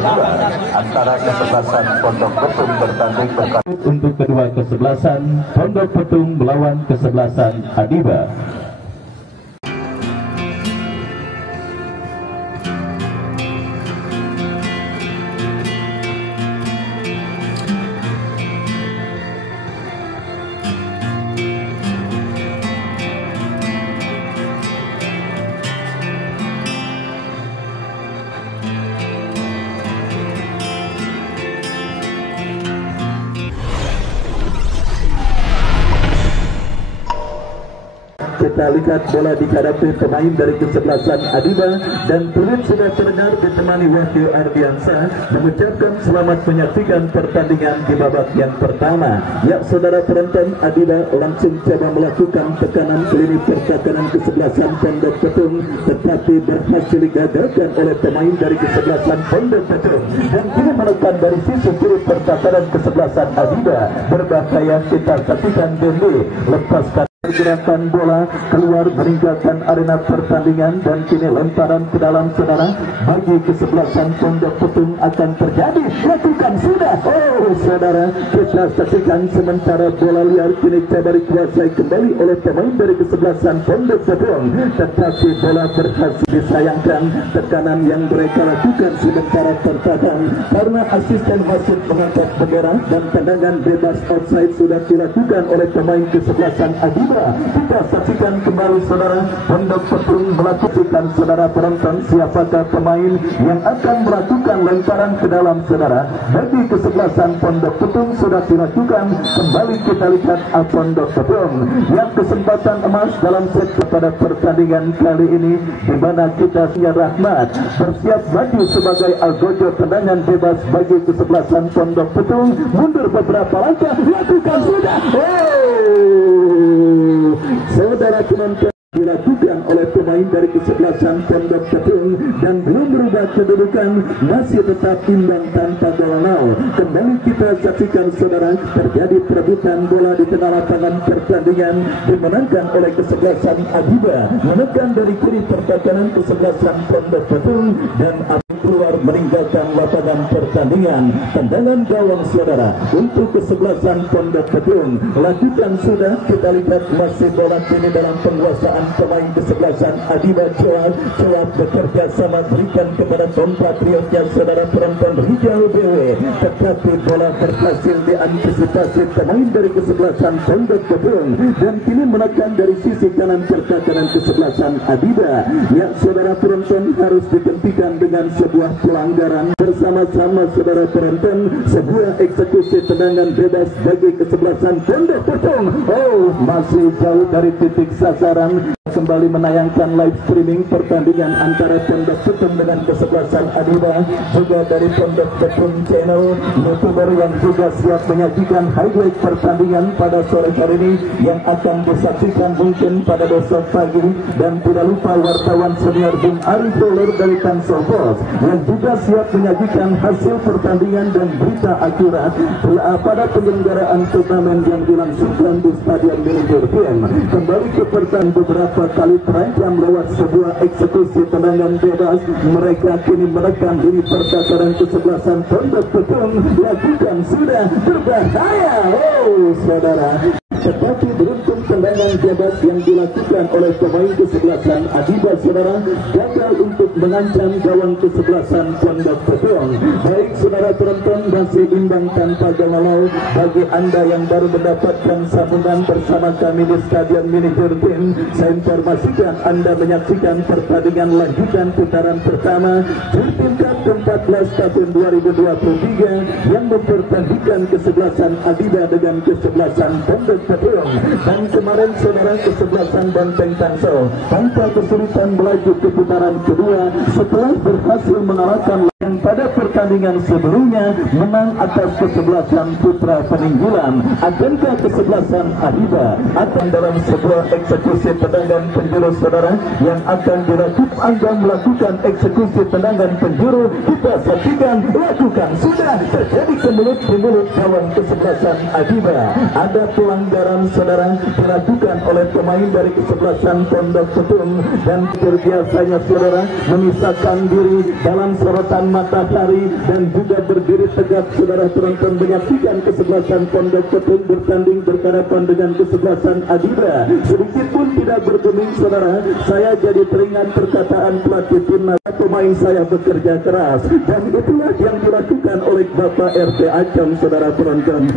kedua antara kesebelasan Pondok Petung bertanding untuk kedua kesebelasan Pondok Petung melawan kesebelasan Adiba. Kita lihat bola dihadapi pemain dari kesebelasan Adiba dan turut sudah terdengar ditemani Wahyu Ardiansa mengucapkan selamat menyaksikan pertandingan di babak yang pertama. Ya saudara penonton, Adiba langsung coba melakukan tekanan ke lini pertahanan kesebelasan Pondok Petung tetapi berhasil digagalkan oleh pemain dari kesebelasan Pondok Petung dan kini menekan dari sisi kiri pertahanan kesebelasan Adiba. Berbahaya, kita saksikan Dende lepaskan gerakan bola keluar meninggalkan arena pertandingan dan kini lemparan ke dalam saudara bagi kesebelasan Pondok Petung akan terjadi. Lakukan sudah. Oh saudara, kita saksikan sementara bola liar kini coba dikuasai kembali oleh pemain dari kesebelasan Pondok Petung tetapi bola berhasil disayangkan. Tekanan yang mereka lakukan sementara tertahan karena asisten wasit mengangkat bendera dan tendangan bebas offside sudah dilakukan oleh pemain kesebelasan Adiba. Kita saksikan kembali saudara Pondok Petung melakukan saudara penonton siapakah pemain yang akan melakukan lemparan ke dalam saudara bagi kesebelasan Pondok Petung sudah dilakukan. Kembali kita lihat Pondok Petung yang kesempatan emas dalam set pada pertandingan kali ini di mana kita punya Rahmat bersiap maju sebagai algojo tendangan bebas bagi kesebelasan Pondok Petung mundur beberapa langkah lakukan sudah. Saudara penonton dilakukan oleh pemain dari kesebelasan Pondok Petung dan belum berubah kedudukan, masih tetap imbang tanpa gol nol. Kembali kita saksikan saudara terjadi perebutan bola di tengah lapangan pertandingan dimenangkan oleh kesebelasan Adiba menekan dari kiri pertahanan kesebelasan Pondok Petung dan keluar meninggalkan lapangan pertandingan. Tendangan gawang saudara untuk kesebelasan Pondok Petung lakukan sudah. Kita lihat masih bola kini dalam penguasaan pemain kesebelasan Adiba. Coba bekerja sama berikan kepada kompatriotnya saudara penonton hijau BW tetapi bola berhasil diantisipasi pemain dari kesebelasan Pondok Petung dan kini menekan dari sisi kanan pertahanan kesebelasan Adiba. Ya saudara penonton, harus dihentikan dengan sebuah pelanggaran bersama-sama saudara penonton, sebuah eksekusi tendangan bebas bagi kesebelasan Pondok Petung. Oh, masih jauh dari titik sasaran. Kembali menayangkan live streaming pertandingan antara Pondok Petung dengan kesebelasan Adiba juga dari Pondok Petung channel YouTuber yang juga siap menyajikan highlight pertandingan pada sore hari ini yang akan disaksikan mungkin pada besok pagi. Dan tidak lupa wartawan senior Bung Arif Roller dari Tangsel Pos yang juga siap menyajikan hasil pertandingan dan berita akurat pada penyelenggaraan turnamen yang dilangsungkan di Stadion Mini Jurgen. Kembali ke pertandingan beberapa kali terancam lewat sebuah eksekusi tendangan bebas, mereka kini menekan lini pertahanan kesebelasan Pondok Petung. Lakukan sudah berbahaya. Oh saudara, tetapi beruntung tendangan bebas yang dilakukan oleh pemain kesebelasan Adiba saudara gagal untuk mengancam gawang kesebelasan Pondok Petung. Baik saudara penonton, masih imbang tanpa gol. Bagi anda yang baru mendapatkan sambungan bersama kami di Stadion Mini Jurgen, saya informasikan anda menyaksikan pertandingan lanjutan putaran pertama Jurgen Cup ke-14 tahun 2023 yang mempertandingkan kesebelasan Adiba dengan kesebelasan Pondok Petung. Dan kemarin saudara kesebelasan Banteng Tangsel tanpa kesulitan melaju ke putaran kedua setelah berhasil mengalahkan yang pada pertandingan sebelumnya menang atas kesebelasan Putra Peninggalan. Akankah kesebelasan Adiba akan dalam sebuah eksekusi tendangan penjuru saudara yang akan dilakukan? Anda melakukan eksekusi tendangan penjuru, kita saksikan. Lakukan sudah terjadi kemulut kawan kesebelasan Adiba. Ada pelanggaran saudara dilakukan oleh pemain dari kesebelasan Pondok Petung, dan biasanya saudara memisahkan diri dalam sorotan matahari dan juga berdiri tegak saudara penonton menyaksikan kesebelasan Pondok Petung bertanding berhadapan dengan kesebelasan Adiba. Sedikit pun tidak bergeming saudara, saya jadi teringat perkataan pelatih timnas, pemain saya bekerja keras, dan itulah yang dilakukan oleh Bapak RT Acam saudara penonton.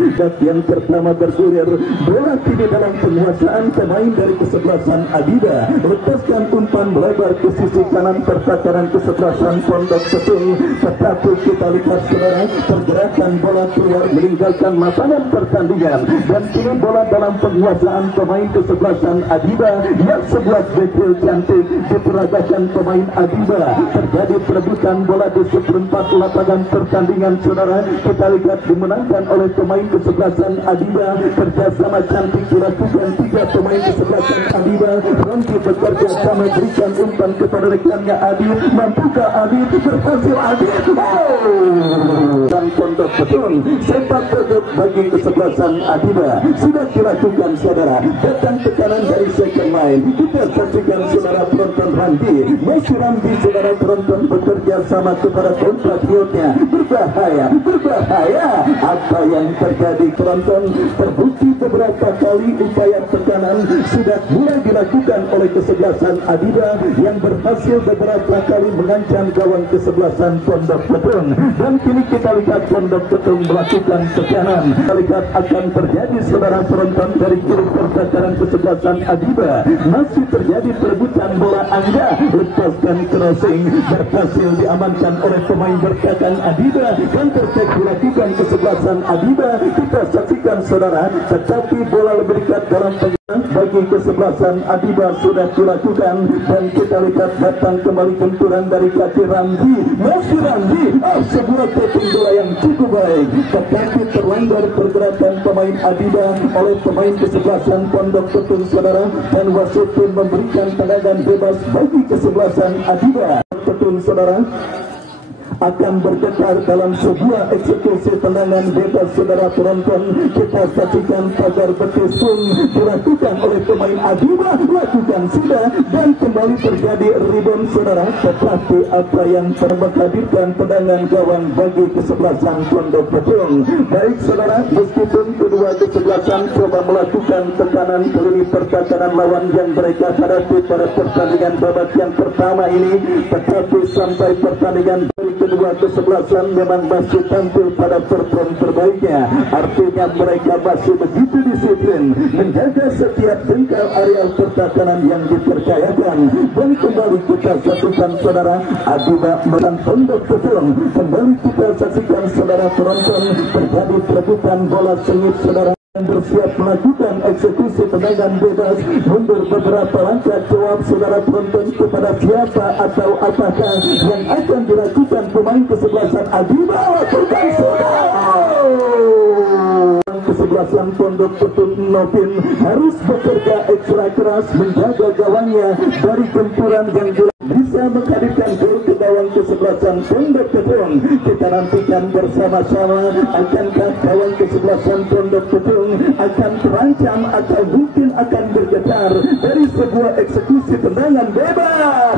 Yang pertama bergulir, bola kini dalam penguasaan pemain dari kesebelasan Adiba, lepaskan umpan melebar ke sisi kanan pertahanan kesebelasan Pondok Petung, tetapi kita lihat saudara pergerakan bola keluar meninggalkan lapangan pertandingan, dan kini bola dalam penguasaan pemain kesebelasan Adiba yang 11 betul cantik diperagakan pemain Adiba. Terjadi perebutan bola di seperempat lapangan pertandingan saudara, kita lihat dimenangkan oleh pemain kesebelasan Adiba. Kerjasama cantik dilakukan 3 pemain kesebelasan Adiba. Ronki bekerja sama berikan umpan kepada rekannya Adib. Mampukah Adib? Berhasil Adib. Dan Pondok Petung sempat terdekat bagi kesebelasan Adiba sudah dilakukan saudara. Datang tekanan dari second line, kita saksikan saudara penonton Ramdi. Masih Ramdi saudara penonton bekerja sama kepada kompatriotnya. Berbahaya apa yang terjadi penonton. Terbukti beberapa kali upaya tekanan sudah mulai dilakukan oleh kesebelasan Adiba yang berhasil beberapa kali mengancam gawang kesebelasan Pondok Petung, dan kini kita lihat Pondok Petung melakukan tekanan. Kita lihat akan terjadi saudara penonton dari kiri pertahanan kesebelasan Adiba. Masih terjadi perebutan bola, Angga lepaskan crossing, berhasil diamankan oleh pemain bertahan Adiba. Counter attack dilakukan kesebelasan Adiba, kita saksikan saudara, tetapi bola lebih dekat dalam bagi kesebelasan Adiba sudah dilakukan, dan kita lihat datang kembali benturan dari kaki Ramzi. Masih Ramzi, sebuah tapping bola yang cukup baik, tetapi terlanggar pergerakan pemain Adiba oleh pemain kesebelasan Pondok Petung saudara, dan wasit pun memberikan tendangan bebas bagi kesebelasan Adiba. Petung saudara akan bergetar dalam sebuah eksekusi tendangan bebas saudara penonton. Kita saksikan pagar betis pun dilakukan oleh pemain Adiba, lakukan sudah, dan kembali terjadi rebound saudara, tetapi apa yang termenghadirkan tendangan gawang bagi kesebelasan Pondok Petung. Baik saudara, meskipun kedua kesebelasan coba melakukan tekanan ke lini pertahanan lawan yang mereka hadapi pada pertandingan babak yang pertama ini, tetapi sampai pertandingan kedua kesebelasan memang masih tampil pada perform terbaiknya. Artinya mereka masih begitu disiplin menjaga setiap jengkal area pertahanan yang dipercayakan. Dan kembali kita saksikan saudara, Adiba menang Pondok Petung. Kembali kita saksikan saudara penonton, terjadi perebutan bola sengit saudara, bersiap melakukan eksekusi tendangan bebas. Mundur beberapa langkah, jawab saudara penonton kepada siapa atau apakah yang akan dilakukan pemain kesebelasan Adiba. Lakukan saudara. Kesebelasan Pondok Petung Novin harus bekerja ekstra keras menjaga gawangnya dari benturan yang bisa menghadirkan gol ke gawang kesebelasan Pondok Petung. Kita nantikan bersama-sama, akankah gawang kesebelasan Pondok Petung akan terancam atau mungkin akan bergetar dari sebuah eksekusi tendangan bebas.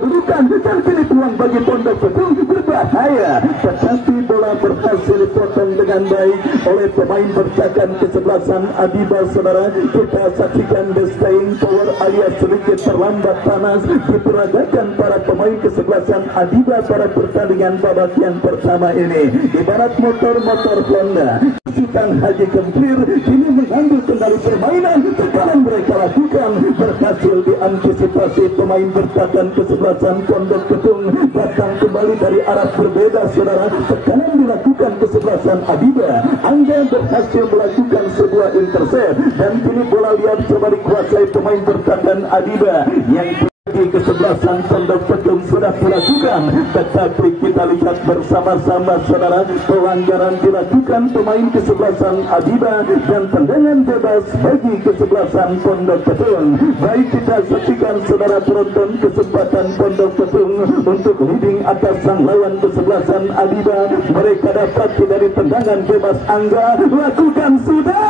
Kedudukan dan kini peluang bagi Pondok Petung berbahaya, tetapi bola berhasil dipotong dengan baik oleh pemain bertahan kesebelasan Adiba saudara. Kita saksikan the staying power alias sedikit terlambat panas diperagakan para pemain kesebelasan Adiba pada pertandingan babak yang pertama ini. Ibarat motor-motor Honda, Sultan Haji Kemplir kini mengambil kendali permainan. Tekanan mereka lakukan berhasil diantisipasi pemain bertahan kesebelasan Pondok Petung. Datang kembali dari arah berbeda saudara, tekanan dilakukan kesebelasan Adiba. Angga berhasil melakukan sebuah intercept, dan kini bola liar coba dikuasai pemain bertahan Adiba. Yang di kesebelasan Pondok Petung sudah dilakukan dilakukan, tetapi kita lihat bersama-sama saudara, pelanggaran dilakukan pemain kesebelasan Adiba dan tendangan bebas bagi kesebelasan Pondok Petung. Baik, kita saksikan saudara penonton kesempatan Pondok Petung untuk leading atas sang lawan kesebelasan Adiba. Mereka dapat dari tendangan bebas Angga, lakukan sudah,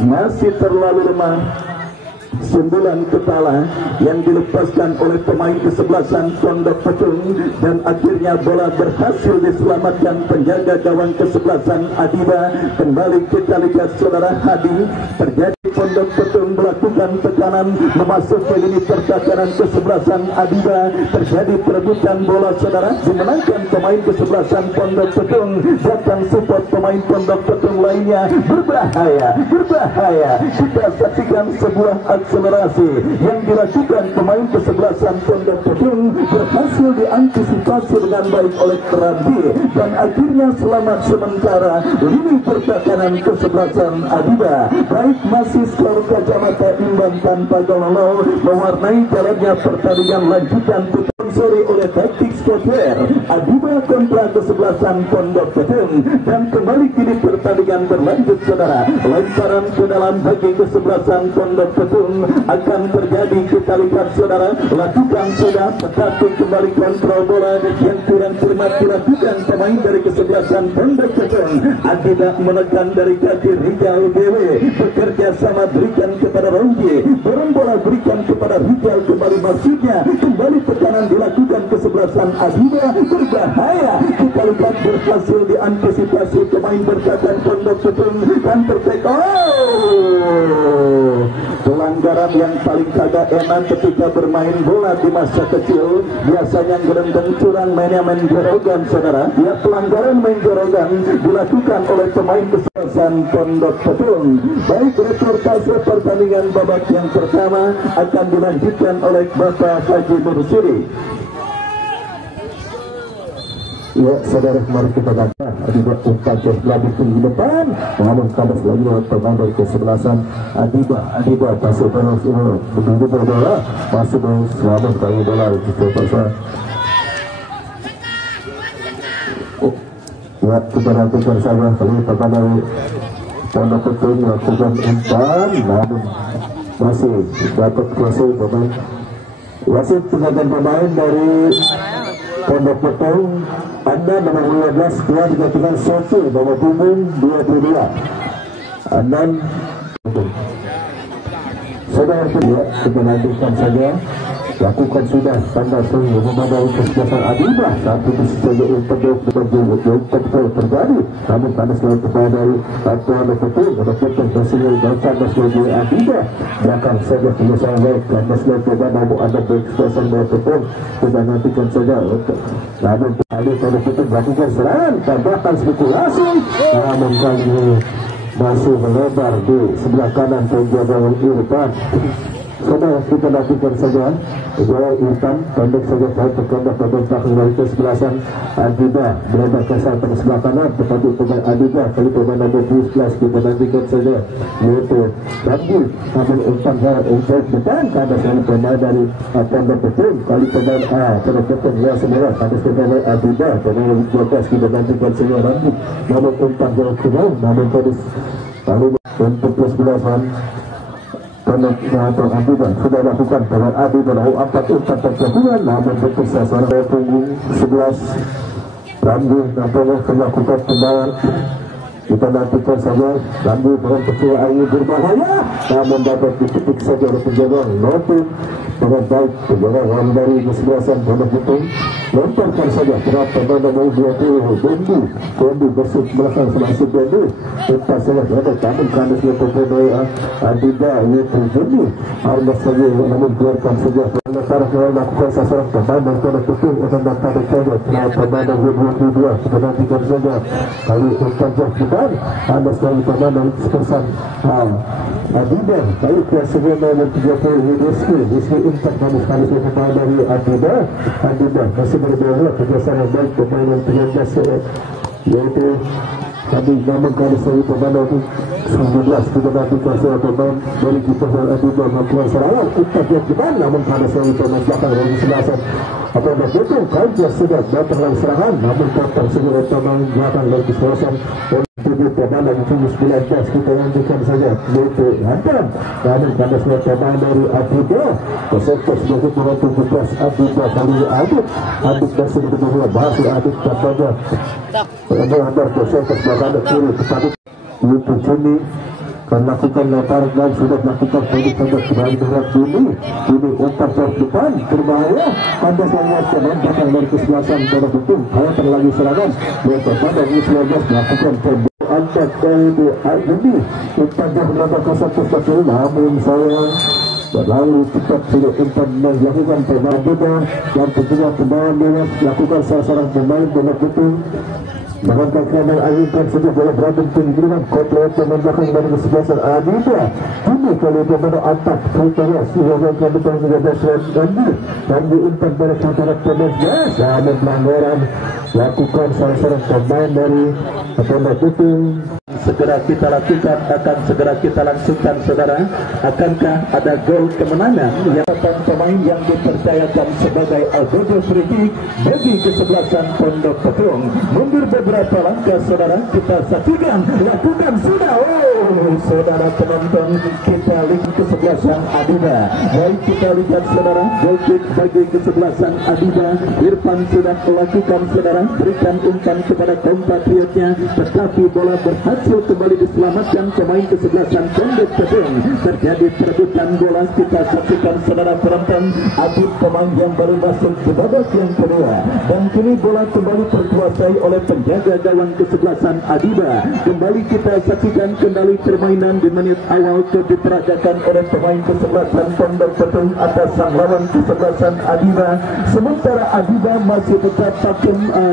masih terlalu lemah. Sundulan kepala yang dilepaskan oleh pemain kesebelasan Pondok Petung, dan akhirnya bola berhasil diselamatkan penjaga gawang kesebelasan Adiba. Kembali kita lihat saudara Hadi, terjadi Pondok Petung melakukan tekanan memasuki lini pertahanan kesebelasan Adiba, terjadi perebutan bola saudara, dimenangkan pemain kesebelasan Pondok Petung. Datang support pemain Pondok Petung lainnya, berbahaya. Kita saksikan sebuah akselerasi yang dilakukan pemain kesebelasan Pondok Petung, berhasil diantisipasi dengan baik oleh Kerandi, dan akhirnya selamat sementara lini pertahanan kesebelasan Adiba. Baik, masih skor kacamata imbang tanpa gol mewarnai jalannya pertandingan lanjutan disponsori oleh Taktik Sportwear. Adiba kontra kesebelasan Pondok Petung, dan kembali kini pertandingan berlanjut saudara. Lemparan ke dalam bagi kesebelasan Pondok Petung akan terjadi, kita lihat saudara, lakukan sudah, tetapi kembali kontrol bola yang kurang cermat dilakukan pemain dari kesebelasan Pondok Petung. Adiba menekan dari kaki Rijal Dewe, bekerja sama berikan kepada Ronggi, dorong bola berikan kepada Rijal, kembali maksudnya kembali tekanan dilakukan kesebelasan Adiba, berbahaya. Kita lihat berhasil diantisipasi pemain bertahan Pondok Petung dan pelanggaran yang paling kagak enak ketika bermain bola di masa kecil, biasanya gerendeng curang mainnya main jorogan saudara. Ya, pelanggaran main jorogan dilakukan oleh pemain kesebelasan Pondok Petung. Baik, reportase pertandingan babak yang pertama akan dilanjutkan oleh Bapak Haji Mursiri. Ya saudara, mari kita datang Adiba umpan lagi ke depan, namun kadas lagi oleh pemain dari kesebelasan Adiba pasir terus ini begitu bola masuk terus, selamat kali bola itu terpaksa. Ya, kita nantikan saja kali pemain dari Pondok Petung melakukan umpan, namun masih dapat klasik pemain. Wasit tindakan pemain dari Pondok Petung, Anda nomor 15 telah dikatakan satu, nomor punggung 22. Anda sudah kita lanjutkan saja, lakukan sudah tanda tunggu memadai kesebelasan Adiba. Satu saja untuk terjadi, namun tanda selalu kepada dari Pondok Petung. Pondok Petung berhasil dan tanda selalu Adiba belakang saja penyelesaian baik, tanda selalu kepada namun ada kesebelasan Pondok Petung. Kita nantikan saja untuk namun kali Pondok Petung melakukan serangan, tambahkan spekulasi, namun kali ini masih melebar di sebelah kanan penjaga Irfan. Sudah kita lakukan saja, Jawa Irfan pendek saja terkondak pada belakang dari kesebelasan Adiba, melebar ke sebelah kanan tetapi pemain Adiba kali pemain nomor 12 kita nantikan saja, yaitu Bambu. Namun umpan untuk depan kadas dari pemain dari Pondok Petung, kali pemain Pondok Petung ya semua kadas pemain Adiba, pemain 12 kita nantikan saja Bambu. Namun umpan jauh kurang, namun terus lalu untuk kesebelasan Pondok Adiba sudah lakukan dengan Adiba lahu 4 umpan terjatuhan, namun betul sasaran punggung 11 Rambu nampaknya melakukan tendangan. Kita nantikan saja Rambu dengan kecuali ini berbahaya, namun dapat dipetik saja oleh penjaga Notin dengan baik. Penjaga yang dari kesebelasan Pondok Petung lemparkan saja terhadap pada nomor 20 Bendu bersih belakang selasih Bendu lepas saja ada tamun kandas yang terpedaya Adiba ini terjadi harus saja namun biarkan saja sekarang kita lakukan sasaran pemain dari Pondok Petung akan datang saja terhadap pemain nomor 22. Kita nantikan saja kali umpan jauh depan ada sekali pemain dari kesebelasan Adiba kali biasanya nomor 30 Rizky umpan kandas yang pemain dari Adiba masih berbeda kerjasama baik pemain yang 13 yaitu Tapi namun kalau saya pemain itu 19 tidak kuasa pemain dari kita Adiba melakukan serangan kita depan, namun kalau saya pemain belakang dari sebelasan apa betul kalau dia sudah datang dari serangan, namun datang segera pemain belakang dari sebelasan tujuh pemain lagi 19 kita lanjutkan saja yaitu hantam, namun kalau saya pemain dari Adiba kesektor sebagai pemain 17 Adiba kali Adit masih kedua bahasa Adit kepada Andar kesektor belakang kiri kepada itu Juni akan lakukan lemparan dan sudah melakukan tembak kembali berat ini umpan ke depan berbahaya pada sangat teman datang dari kesebelasan pada betul kalau terlagi serangan pada 19 melakukan tembak angkat dari ini umpan yang berada ke satu namun sayang berlalu cepat sudah umpan dilakukan pemain muda dan tentunya pemain bebas lakukan sasaran pemain benar betul. Bahkan kanan ayunkan sudah bola berada tinggi dengan kontrol pemain belakang dari kesebelasan Adiba. Kini kali pemain atak kaitanya silakan ke depan 13 dan diumpan pada kanan pemain dan pelanggaran lakukan sasaran pemain dari pemain itu. Segera kita lakukan, akan segera kita langsungkan saudara. Akankah ada gol kemenangan yang pemain yang dipercayakan sebagai algojo free kick bagi kesebelasan Pondok Petung? Mundur beberapa langkah saudara, kita saksikan, lakukan sudah. Saudara penonton, kita lihat kesebelasan Adiba. Baik kita lihat saudara, gol kick bagi kesebelasan Adiba. Irfan sudah melakukan saudara, berikan umpan kepada kompatriotnya, tetapi bola berhasil kembali diselamatkan pemain kesebelasan Pondok Petung. Terjadi perebutan bola, kita saksikan saudara penonton. Adit pemain yang baru masuk ke babak yang kedua dan kini bola kembali terkuasai oleh penjaga gawang kesebelasan Adiba. Kembali kita saksikan kembali permainan di menit awal diperagakan oleh pemain kesebelasan Pondok Petung atas sang lawan kesebelasan Adiba. Sementara Adiba masih tetap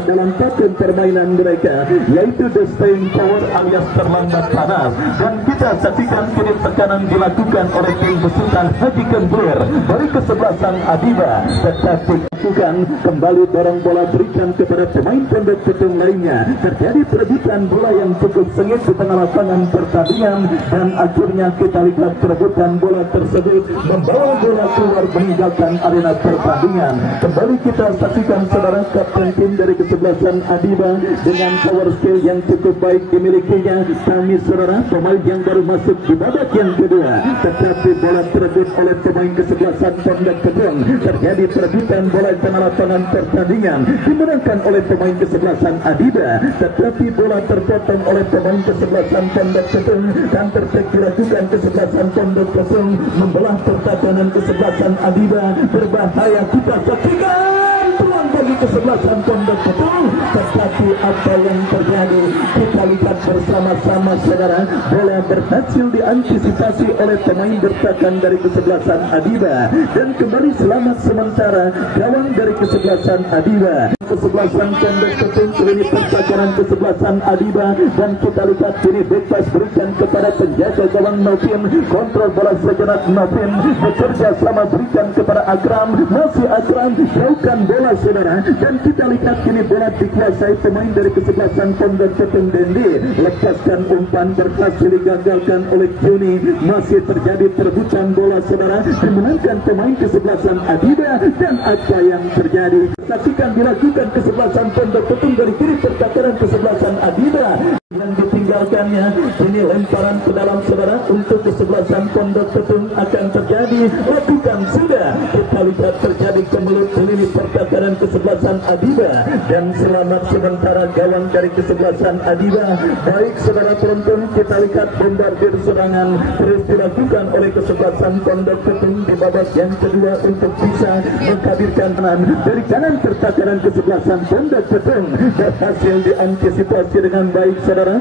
dalam pakem permainan mereka, yaitu the staying power alias terlambat panas, dan kita saksikan kini tekanan dilakukan oleh tim besutan Haji Kembir dari kesebelasan Adiba, tetapi lakukan kembali dorong bola berikan kepada pemain Pondok Petung lainnya. Terjadi perebutan bola yang cukup sengit di tengah lapangan pertandingan dan akhirnya kita lihat perebutan bola tersebut membawa bola keluar meninggalkan arena pertandingan. Kembali kita saksikan saudara kapten tim dari kesebelasan Adiba dengan power skill yang cukup baik dimilikinya. Kami saudara pemain yang baru masuk di babak yang kedua, tetapi bola terebut oleh pemain kesebelasan Pondok Petung. Terjadi perebutan bola di tengah lapangan pertandingan dimenangkan oleh pemain kesebelasan Adiba, tetapi bola terpotong oleh pemain kesebelasan Pondok Petung dan dilakukan kesebelasan Pondok Petung membelah pertahanan kesebelasan Adiba. Berbahaya, kita saksikan peluang bagi kesebelasan Pondok Petung, tetapi apa yang terjadi kita lihat bersama-sama saudara. Bola berhasil diantisipasi oleh pemain bertahan dari kesebelasan Adiba dan kembali selamat sementara gawang dari kesebelasan Adiba. Kesebelasan Pondok Petung ini pertahanan kesebelasan Adiba dan kita lihat kini bebas berikan kepada penjaga gawang Novin. Kontrol bola sejenak Novin bekerja sama berikan kepada Akram, masih Akram jauhkan bola saudara, dan kita lihat kini bola dikuasai pemain dari kesebelasan Pondok Petung. Dendi lepaskan umpan berhasil digagalkan oleh Juni. Masih terjadi perebutan bola saudara, dimenangkan pemain kesebelasan Adiba. Dan apa yang terjadi saksikan dilakukan kesebelasan Pondok Petung dari kiri pertahanan kesebelasan Adiba yang ditinggalkannya. Ini lemparan ke dalam saudara untuk kesebelasan Pondok Petung akan terjadi, lakukan sudah. Kita lihat terjadi kemelut lini pertahanan kesebelasan Adiba dan selamat sementara gawang dari kesebelasan Adiba. Baik saudara penonton, kita lihat bombardir serangan terus dilakukan oleh kesebelasan Pondok Petung di babak yang kedua untuk bisa menghadirkan kanan dari kanan pertahanan kesebelasan Pondok Petung berhasil diantisipasi dengan baik saudara.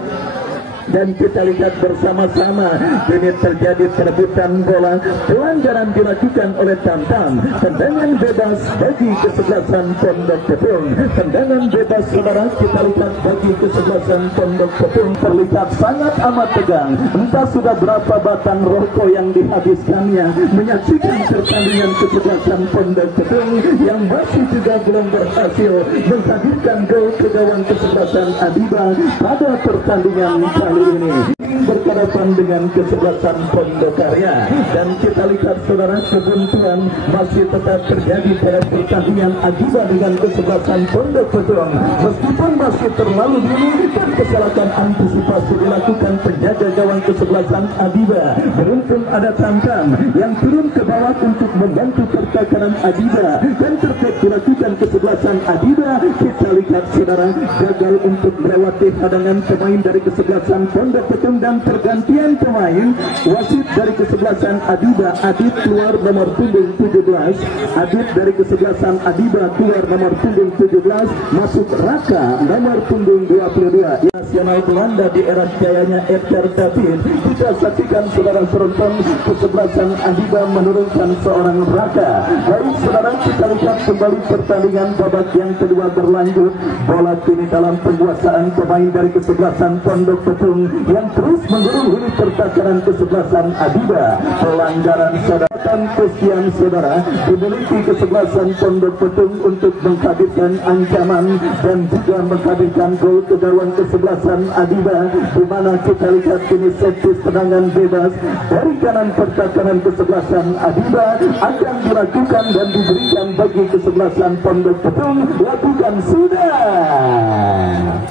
dan kita lihat bersama-sama ini terjadi perebutan bola, pelanggaran dilakukan oleh Tamtam. Tendangan bebas bagi kesebelasan Pondok Tepung. Tendangan bebas saudara kita lihat bagi kesebelasan Pondok Tepung terlihat sangat amat tegang. Entah sudah berapa batang rokok yang dihabiskannya menyaksikan pertandingan kesebelasan Pondok Tepung yang masih juga belum berhasil menghadirkan gol ke gawang kesebelasan Adiba pada pertandingan kali ini berhadapan dengan kesebelasan Pondok Karya. Dan kita lihat saudara kebuntuan masih tetap terjadi pada pertandingan Adiba dengan kesebelasan Pondok Tepung. Meskipun masih terlalu dini dan kesalahan antisipasi dilakukan penjaga gawang kesebelasan Adiba, beruntung ada Tamtam yang turun ke bawah untuk membantu pertakaran Adiba dan terkait dilakukan kesebelasan Adiba. Kita lihat saudara gagal untuk melewati hadangan pemain dari kesebelasan Pondok Tepung dan pergantian pemain. Wasit dari kesebelasan Adiba Adit keluar nomor punggung 17, Adit dari kesebelasan Adiba keluar nomor punggung 17, masuk Raka nomor punggung 22. Nasional Belanda di era jayanya Edgar David. Kita saksikan saudara penonton kesebelasan Adiba menurunkan seorang Raka. Baik saudara, kita lihat kembali pertandingan babak yang kedua berlanjut. Bola kini dalam penguasaan pemain dari kesebelasan Pondok Tepung yang terus menggurui pertakaran kesebelasan Adiba. Pelanggaran saudara Kustian saudara dimiliki kesebelasan Pondok Tepung untuk menghadirkan ancaman dan juga menghadirkan gol ke gawang kesebelasan Adiba, di mana kita lihat kini servis tendangan bebas dari kanan pertakaran kesebelasan Adiba akan dilakukan dan diberikan bagi kesebelasan Pondok Tepung. Lakukan sudah.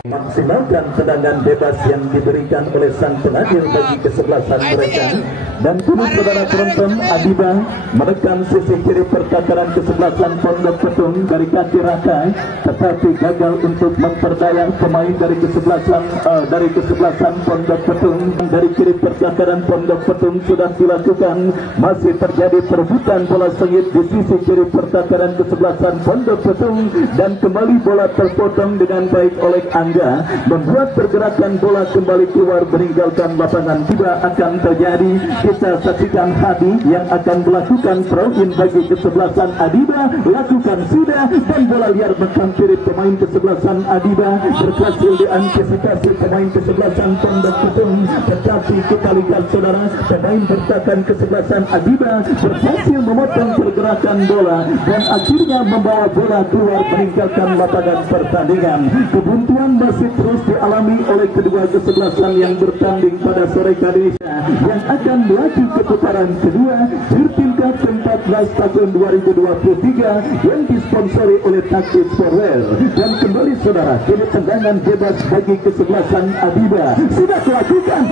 Maksimalkan tendangan bebas yang diberikan oleh sang pengadil bagi kesebelasan mereka. Dan kini saudara penonton Adiba menekan sisi kiri pertakaran kesebelasan Pondok Tepung dari kaki Raka, tetapi gagal untuk memperdaya pemain dari kesebelasan Pondok Tepung. Dari kiri pertakaran Pondok Tepung sudah dilakukan, masih terjadi perebutan bola sengit di sisi kiri pertakaran kesebelasan Pondok Tepung dan kembali bola terpotong dengan baik oleh Angga, membuat pergerakan bola kembali keluar meninggalkan lapangan. Tidak akan terjadi. Kita saksikan Hadi yang akan melakukan throw-in bagi kesebelasan Adiba. Lakukan sudah dan bola liar menghampiri pemain kesebelasan Adiba, berhasil diantisipasi pemain kesebelasan Pondok Tepung. Tetapi kita lihat saudara, pemain bertahan kesebelasan Adiba berhasil memotong pergerakan bola dan akhirnya membawa bola keluar meninggalkan lapangan pertandingan. Kebuntuan masih terus dialami oleh kedua kesebelasan yang bertanding pada sore kali ini yang akan melaju ke putaran kedua Tirtingkat 14 tahun 2023 yang disponsori oleh Taktis Forwell. Dan kembali saudara, kini tendangan bebas bagi kesebelasan Adiba sudah dilakukan.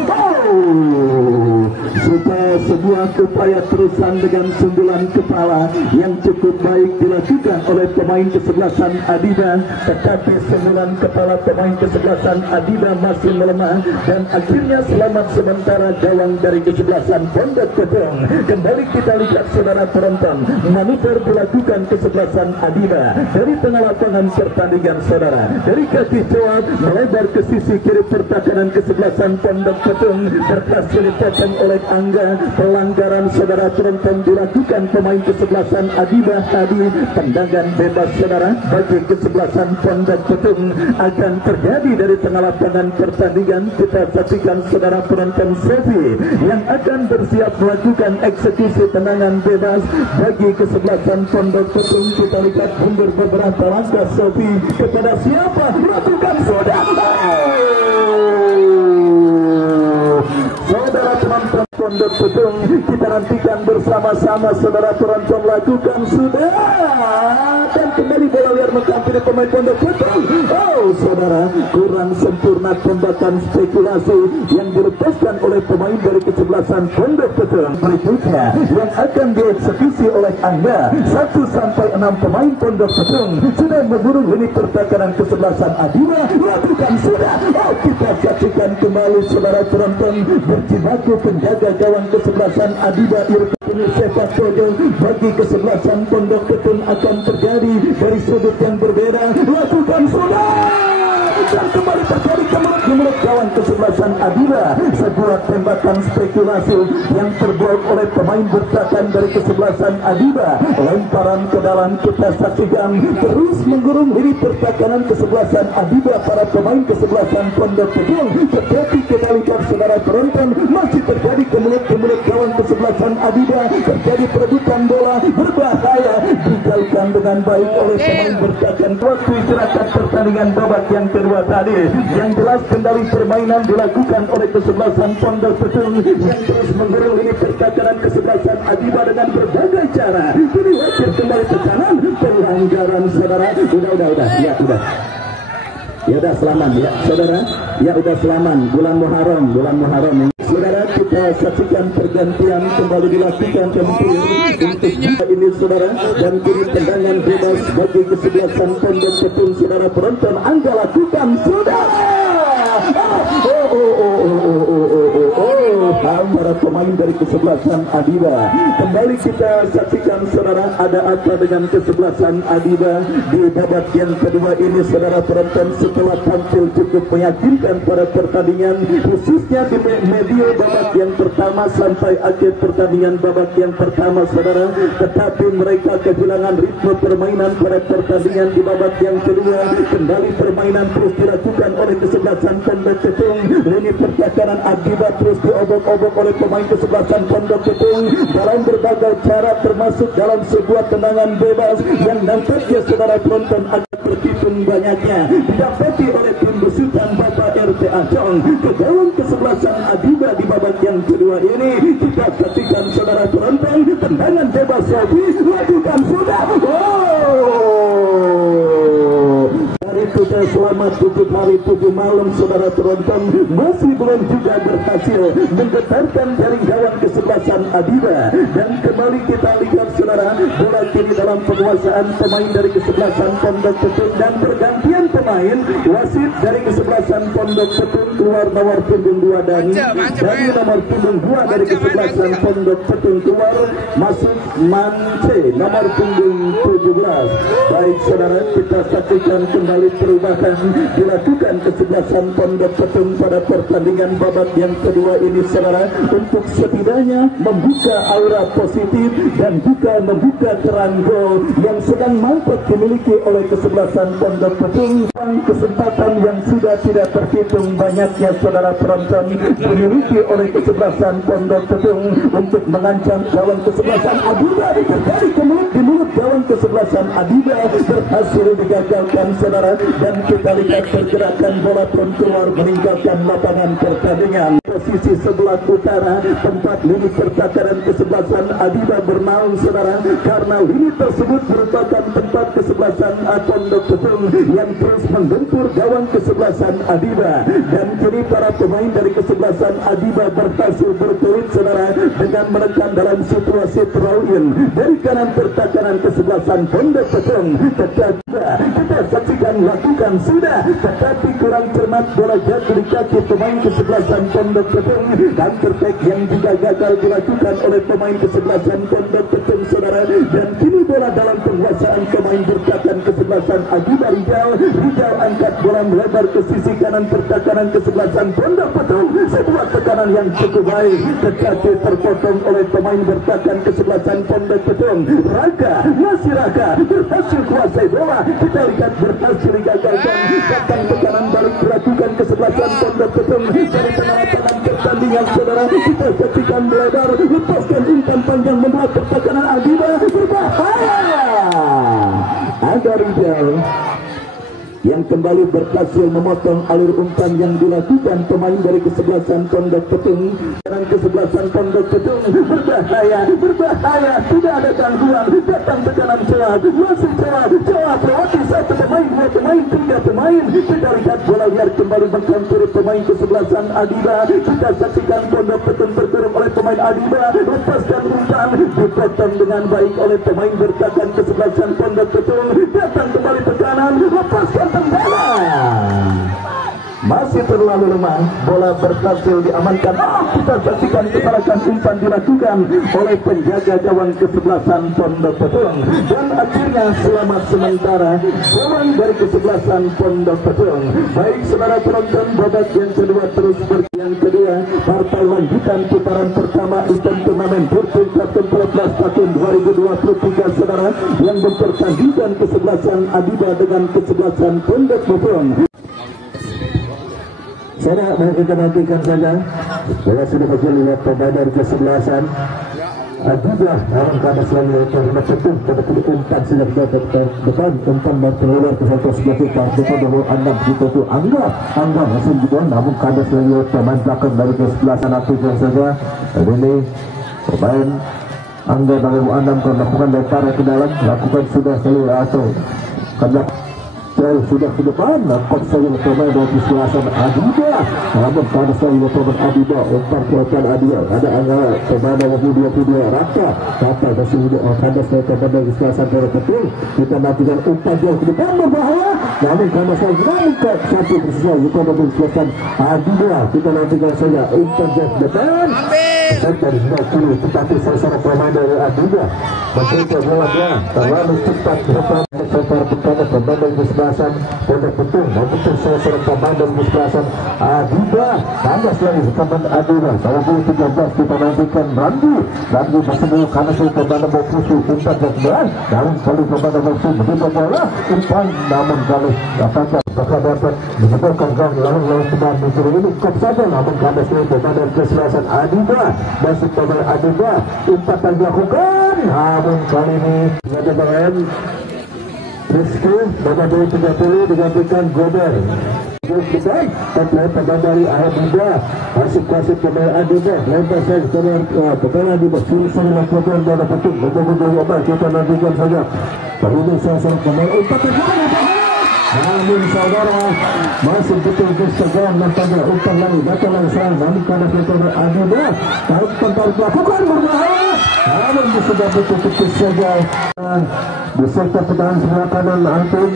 Sudah sebuah upaya terusan dengan sundulan kepala yang cukup baik dilakukan oleh pemain kesebelasan Adiba, tetapi sundulan kepala pemain kesebelasan Adiba masih melemah dan akhirnya selamat sementara gawang dari kesebelasan Pondok Tepung. Kembali kita lihat saudara penonton, manuver dilakukan kesebelasan Adiba dari tengah lapangan pertandingan saudara, dari kaki jawab melebar ke sisi kiri pertahanan kesebelasan Pondok Tepung, berhasil dipotong oleh Angga. Pelanggaran saudara penonton dilakukan pemain kesebelasan Adiba tadi. Tendangan bebas saudara bagi kesebelasan Pondok Tepung akan terjadi dari tengah lapangan pertandingan. Kita saksikan saudara penonton Sofi yang akan bersiap melakukan eksekusi tendangan bebas bagi kesebelasan Pondok Tepung. Kita lihat mundur beberapa langkah Sofi kepada siapa? Lakukan saudara. Saudara penonton Pondok Tepung, kita nantikan bersama-sama saudara penonton. Lakukan sudah dan kembali bola liar menghampiri pemain Pondok Tepung. Saudara, kurang sempurna tembakan spekulasi yang dilepaskan oleh pemain dari kesebelasan Pondok Tepung. Berikutnya yang akan dieksekusi oleh Anda 1-6 pemain Pondok Tepung sudah memburu lini pertahanan kesebelasan Adiba. Lakukan sudah. Kita saksikan kembali saudara penonton, berjibaku penjaga gawang kesebelasan Adiba ini sepak terjang bagi kesebelasan Pondok Tepung akan terjadi dari sudut yang berbeda. Lakukan sudah dan kembali terjadi kemenangan di mulut gawang kesebelasan Adiba. Sebuah tembakan spekulasi yang terblok oleh pemain bertahan dari kesebelasan Adiba. Lemparan ke dalam kita saksikan terus menggurung lini pertahanan kesebelasan Adiba. Para pemain kesebelasan Pondok Tegung, tetapi kita lihat saudara penonton masih terjadi ke mulut gawang kesebelasan Adiba. Terjadi perebutan bola berbahaya, digagalkan dengan baik oleh pemain bertahan. Waktu istirahat pertandingan babak yang kedua tadi, yang jelas kembali permainan dilakukan oleh kesebelasan Pondok Tegung yang terus menggurung lini pertahanan kesebelasan Adiba dengan berbagai cara. Kini wasit kembali ke kanan, pelanggaran saudara. Ya udah selaman ya saudara, ya udah selaman. Bulan Muharram saudara, kita saksikan pergantian kembali dilakukan untuk ini saudara, dan kini tendangan bebas bagi kesebelasan Pondok Tegung. Saudara penonton, Angga lakukan sudah. Para pemain dari kesebelasan Adiba kembali kita saksikan saudara, ada apa dengan kesebelasan Adiba di babak yang kedua ini saudara penonton, setelah tampil cukup meyakinkan pada pertandingan khususnya di medio babak yang pertama sampai akhir pertandingan babak yang pertama saudara, tetapi mereka kehilangan ritme permainan pada pertandingan di babak yang kedua. Kembali permainan terus dilakukan oleh kesebelasan Pondok Tegung. Lini pertahanan Adiba terus diobok-obok oleh pemain kesebelasan Pondok Tegung dalam berbagai cara, termasuk dalam sebuah tendangan bebas yang nampaknya saudara penonton agak terhitung banyaknya didapati oleh tim besutan Bapak RT Acong ke gawang kesebelasan Adiba di babak yang kedua ini. Kita saksikan saudara penonton, tendangan bebas lagi lakukan sudah. Sudah selama 7 hari 7 malam saudara penonton masih belum juga berhasil menggetarkan jaring gawang kesebelasan Adiba. Dan kembali kita lihat saudara, bola kini dalam penguasaan pemain dari kesebelasan Pondok Tegung dan pergantian pemain. Wasit dari kesebelasan Pondok Tegung keluar nomor punggung 2 dari nomor punggung 2 dari kesebelasan Pondok Tegung keluar, masuk Mance nomor punggung 17. Baik saudara, kita saksikan kembali perubahan dilakukan kesebelasan Pondok Tegung pada pertandingan babak yang kedua ini saudara, untuk setidaknya membuka aura positif dan juga membuka keran gol yang sedang mampat dimiliki oleh kesebelasan Pondok Tegung. Kesempatan yang sudah tidak terhitung banyaknya saudara penonton dimiliki oleh kesebelasan Pondok Tegung untuk mengancam gawang kesebelasan Adiba. Terjadi di mulut gawang kesebelasan Adiba berhasil digagalkan saudara, dan kita lihat pergerakan bola pun keluar meninggalkan lapangan pertandingan. Posisi sebelah utara tempat lini pertahanan kesebelasan Adiba bermain saudara, karena lini tersebut merupakan tempat kesebelasan Pondok Tegung yang terus mengbentur gawang kesebelasan Adiba. Dan kini para pemain dari kesebelasan Adiba berhasil berkelit saudara dengan menekan dalam situasi throw-in dari kanan pertahanan kesebelasan Pondok Tegung. Kita saksikan lakukan sudah, tetapi kurang cermat bola jatuh di kaki pemain kesebelasan Pondok Tegung, dan tertek yang juga gagal dilakukan oleh pemain kesebelasan Pondok Tegung saudara. Dan kini bola dalam penguasaan pemain bertahan kesebelasan Adiba. Rijal angkat bola melebar ke sisi kanan pertahanan kesebelasan Pondok Tegung, sebuah tekanan yang cukup baik, tetapi terpotong oleh pemain bertahan kesebelasan Pondok Tegung. Raka berhasil kuasai bola, kita lihat berhasil digagalkan. Datang tekanan balik dilakukan kesebelasan Pondok Tegung dari penalapan pertandingan saudara. Kita saksikan melebar, lepaskan umpan panjang membuat pertahanan Adiba berbahaya. Ada Rijal yang kembali berhasil memotong alur umpan yang dilakukan pemain dari kesebelasan Pondok Tegung. Dan kesebelasan Pondok Tegung berbahaya, tidak ada gangguan, datang tekanan celah, masih celah melewati satu pemain, dua pemain, tiga pemain. Kita lihat bola liar kembali menghampiri pemain kesebelasan Adiba. Kita saksikan Pondok Tegung terkurung oleh pemain Adiba, lepaskan umpan, dipotong dengan baik oleh pemain bertahan kesebelasan Pondok Tegung. Datang kembali tekanan, lepaskan tendangan. Masih terlalu lemah. Bola berhasil diamankan. Kita saksikan kesalahan umpan dilakukan oleh penjaga gawang kesebelasan Pondok Betung, dan akhirnya selamat sementara gawang dari kesebelasan Pondok Betung. Baik saudara penonton, babak yang kedua terus yang kedua, partai lanjutan putaran pertama event turnamen Bursa Kapten 14 tahun 2023 saudara, yang mempertandingkan kesebelasan Adiba dengan kesebelasan Pondok Betung. Saudara, mau kita nantikan saja. Bola sudah berjalan lihat pemain dari kesebelasan Adiba dalam keadaan selalu terhadap betul pada kulit umpan sejak depan umpan berkeluar ke satu sejahtera depan nomor 6 gitu tu Angga masih gitu, namun keadaan selalu pemain belakang dari kesebelasan aktifkan saja. Dan ini pemain Angga dari nomor 6 melakukan lempar ke dalam, lakukan sudah selalu atau karena sudah ke depan, nakot saja pemain dari kesebelasan Adiba, namun pada selalu pemain Adiba umpan kuatan Adiba ada Angga pemain nomor 22 Raka masih pada selalu pemain dari kesebelasan Pondok Betung. Kita nantikan umpan jauh ke depan berbahaya, namun pada selalu ke satu sesuai umpan dari kesebelasan Adiba. Kita nantikan saja umpan jauh ke depan dari 90, tetapi seorang pemain dari Adiba mencoba bolanya terlalu cepat depan separuh pertama pemain dari kesebelasan Pondok Betung, maupun seorang pemain dari kesebelasan Adiba. Tambah lagi pemain Adiba tahun 2013. Kita nantikan Randy bersemu karena saya pemain nomor 10 umpan ke sebelah, dalam kali pemain nomor 10 mencoba bola umpan, namun kali apakah dapat menyebabkan gol lalu pemain musuh ini kok saja, namun karena saya pemain dari kesebelasan Adiba masuk pemain Adiba umpan yang dilakukan, namun kali ini ada pemain Rizky nomor 30 digantikan Gober. Bukan, pemain dari Adiba masuk klasik pemain Adiba, lempar saya pemain Adiba suruh lakukan bola betul betul obat. Kita nantikan saja. Kali ini saya pemain umpan namun saudara masih betul segera nampaknya umpan lagi datang lagi serang, namun karena pemain Adiba tarik tempat melakukan berbahaya, namun sudah betul saja beserta pertahanan sebelah kanan Anton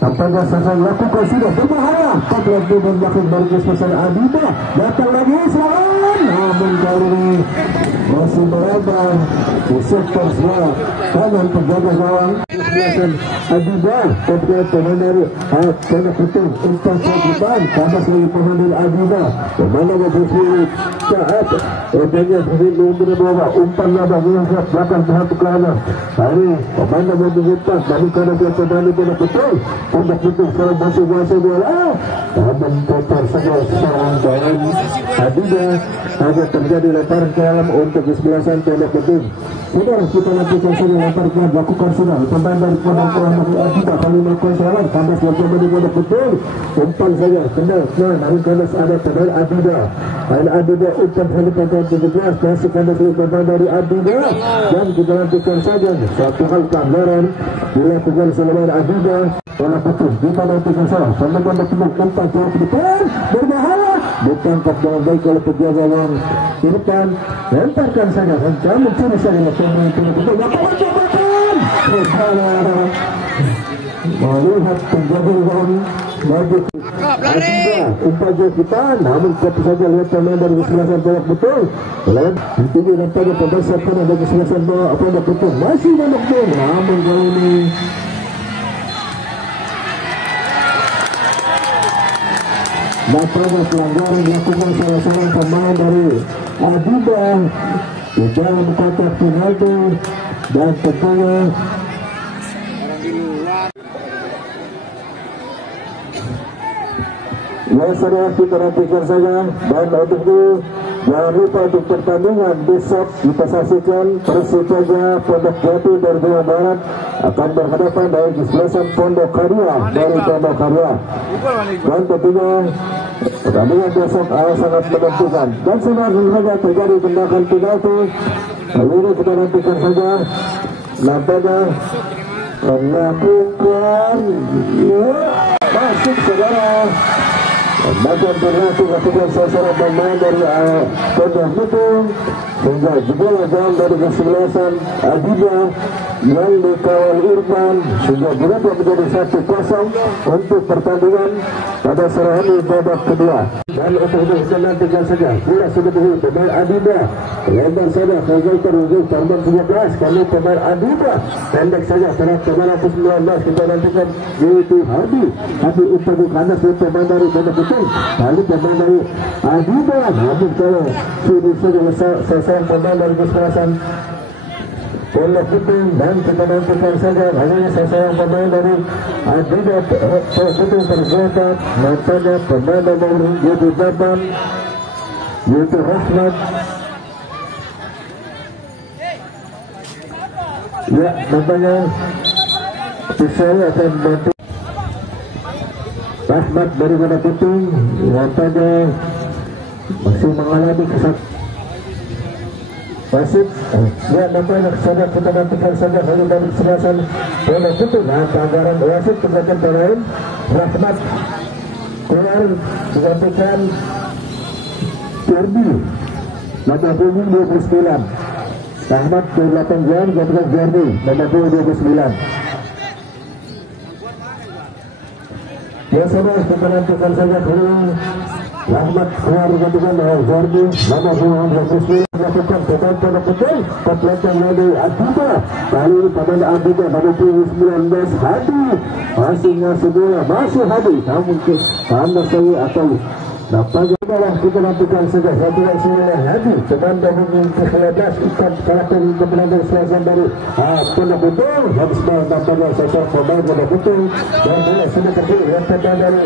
tampaknya saya lakukan sudah berbahaya. Pada belakang dari kesebelasan Adiba datang lagi serangan, namun kali ini masih melebar di sektor sebelah kanan penjaga gawang kesebelasan Adiba. Kemudian pemain dari Pondok Betung umpan ke depan, tambah lagi pemain dari Adiba pemain nomor 10 saat orangnya berhenti membawa umpan laba melihat belakang satu ke kanan. Hari pemain nomor 24 dari kanan pemain dari Pondok Betung. Pondok Betung sekarang masih menguasai bola, namun kotor saja seorang dari Adiba agar terjadi lemparan ke dalam untuk kesebelasan Pondok Betung. Saudara, kita lakukan saja lempar ke lakukan sudah pemain dari Pondok Adiba kali melakukan serangan, tambah pemain dari Pondok Betung umpan saja kendal, namun karena ada pemain Adiba umpan kali pemain 17 masih kandas pemain dari Adiba, dan kita lakukan saja satu hal pelanggaran dilakukan oleh Adiba. Pondok Betung kita nantikan saja pemain Pondok Betung umpan jauh ke depan berbahaya, ditangkap dengan baik oleh penjaga gawang di depan, lemparkan saja dan mencuri saja pemain Pondok Betung lakukan melihat penjaga gawang maju umpan jauh kita, namun tapi saja lihat pemain dari kesebelasan Pondok Betung tinggi dan pada pembesar pemain dari kesebelasan Pondok Betung masih Pondok Betung, namun kali ini lapangan pelanggaran dilakukan salah seorang pemain dari Adiba di dalam kotak penalti, dan tentunya saudara kita nantikan saja. Dan untuk itu jangan lupa untuk pertandingan besok kita saksikan Persipura Pondok Jati dari Jawa Barat akan berhadapan dari kesebelasan Pondok Karya dari Pondok Karya, dan tentunya pertandingan besok sangat menentukan. Dan saja terjadi tendangan penalti. Kali ini kita nantikan saja nampaknya melakukan masuk saudara. Bagian penalti lakukan seorang pemain dari Pondok Betung, sehingga jebol gawang dari kesebelasan Adiba yang dikawal Irfan sehingga berubah menjadi 1-0 untuk pertandingan pada sore hari babak kedua. Dan untuk itu kita nantikan saja bola sudah beri pemain Adiba lebar saja Faizal Ruzul Tarban 11 kali pemain Adiba pendek saja serang pemain 19 kita nantikan yaitu Hadi untuk kanan pemain dari Bandar Kutung kali pemain dari Adiba namun kalau sudah saja selesai pemain dari kesebelasan Bola Kutung dan kita nantikan saja hanya selesai pemain dari Adiba Kutung tergetak nampaknya pemain dari yaitu Jaban yaitu Rahmat ya nampaknya saya akan bantu Rahmat dari Bandar Kutung nampaknya masih mengalami kesakitan wasit ya nampaknya saja kita nantikan saja hanya dari kesebelasan bola Kutung nah pelanggaran wasit kegiatan pemain Rahmat keluar digantikan Jerdi nomor punggung 29 Rahmat ke 8 jam digantikan Jerdi nomor punggung 29 ya saudara kita nantikan saja keluar Rahmat keluar digantikan Jerdi nomor punggung 29 melakukan pemain pada betul kepelatihan dari Adiba kali ini pemain Adiba nomor punggung 19 Hadi masing-masing bola masih Hadi namun karena saya atau nampaknya bawah kita nantikan saja satu aksinya Hadi pemain dari ke-11 ikan karakter pemain dari selatan dari Bandar Kutung habis bawah nampaknya sosok pemain Bandar Kutung dan bola sudah terkini yang pemain dari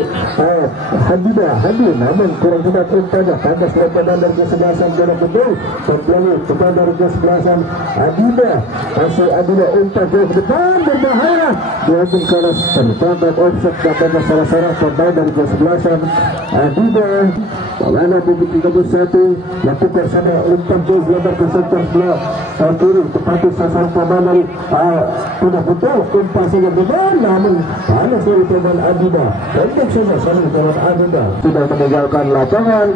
Hadi namun kurang tidak saja kandas pemain dari ke-11 Bandar Kutung kembali pemain dari ke-11 Adiba masih Adiba umpan jauh ke depan berbahaya diambil kalas tertangkap offset dapat salah-salah pemain dari ke-11 Adiba Pemana bukit 31 lakukan sana umpan jauh lebar ke sektor sebelah kiri tepati sasaran pemain dari Bandar Kutung umpan saja beban namun panas dari pemain Adiba pendek saja sana pemain Adiba sudah meninggalkan lapangan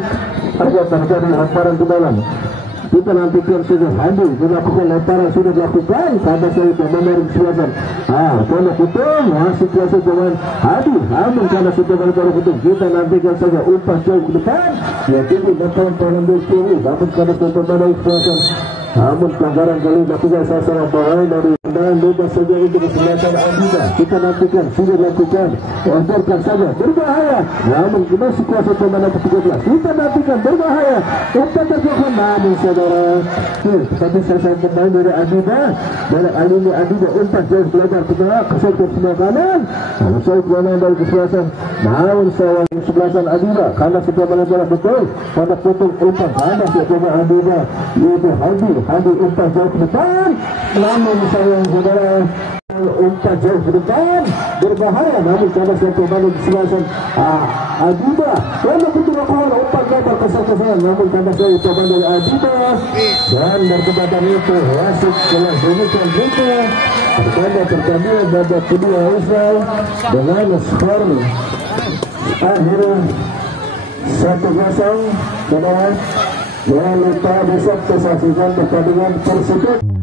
ada terjadi hamparan ke dalam kita nantikan saja Hadi melakukan lemparan sudah dilakukan sampai saya pemain dari kesebelasan Bandar Kutung masih kuasa pemain Hadi namun karena sudah Bandar Kutung kita nantikan saja umpan jauh ke depan ya tinggi lakukan pemain dari kiri namun karena pemain dari kesebelasan namun pelanggaran kali dilakukan sasaran pemain dari dan bebas saja untuk kesebelasan Adiba kita nantikan sudah dilakukan biarkan saja berbahaya namun masih kuasa pemain ke-13 kita nantikan berbahaya umpan terjauh namun saudara tapi selesai pemain dari Adiba dari alimi Adiba umpan jauh lebar ke tengah ke sektor sebelah kanan selesai pemain dari kesebelasan namun saya kesebelasan Adiba karena sudah bola betul pada Kutung umpan panas ya pemain Adiba yaitu Hadi umpan jauh ke depan namun saya saudara umpan jauh ke depan berbahaya namun karena saya pemain kesebelasan Adiba Bandar Kutung lakukan umpan lebar ke sektor sana namun karena saya pemain dari Adiba dan berkebatan itu wasit telah berikan itu pertanda pertandingan babak kedua usai dengan skor akhirnya 1-0 saudara jangan lupa besok saksikan pertandingan tersebut.